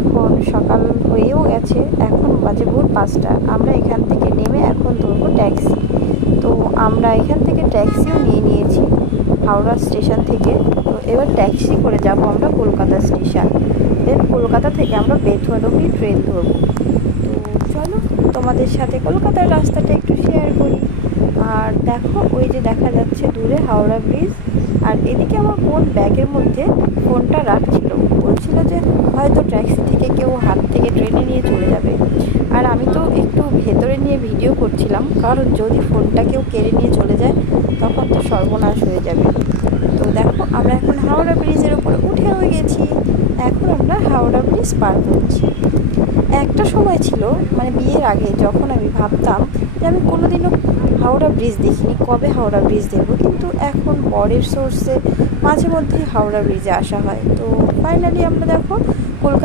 এখন সকাল হয়েও গেছে, এখন বাজে ভোর 5টা। আমরা এখান থেকে নেমে এখন ধরবো ট্যাক্সি। তো আমরা এখান থেকে ট্যাক্সিও নিয়ে নিয়েছি হাওড়া স্টেশন থেকে। তো এবার ট্যাক্সি করে যাব আমরা কলকাতা স্টেশন। দেন কলকাতা থেকে আমরা বেথুয়াডুবরি ট্রেন ধরবো। তো চলো তোমাদের সাথে কলকাতার রাস্তাটা একটু শেয়ার করি। আর দেখো ওই যে দেখা যাচ্ছে দূরে হাওড়া ব্রিজ। আর এদিকে আমার বোন ব্যাগের মধ্যে ফোনটা রাখছিল, বলছিল যে হয়তো ট্যাক্সি থেকে কেউ হাত থেকে ট্রেনে নিয়ে চলে যাবে। আর আমি তো একটু ভেতরে নিয়ে ভিডিও করছিলাম, কারণ যদি ফোনটা কেউ কেড়ে নিয়ে চলে যায় তখন তো সর্বনাশ হয়ে যাবে। তো দেখো আমরা এখন হাওড়া ব্রিজের উপরে উঠেও গেছি। এখন আমরা হাওড়া ব্রিজ পার করছি। একটা সময় ছিল মানে বিয়ের আগে, যখন আমি ভাবতাম যে আমি কোনোদিনও হাওড়া ব্রিজ দেখিনি, কবে হাওড়া ব্রিজ দেখবো। কিন্তু এখন বরের সোর্সে মাঝে মধ্যেই হাওড়া ব্রিজে আসা হয়। তো ফাইনালি আমরা দেখো কলকাতা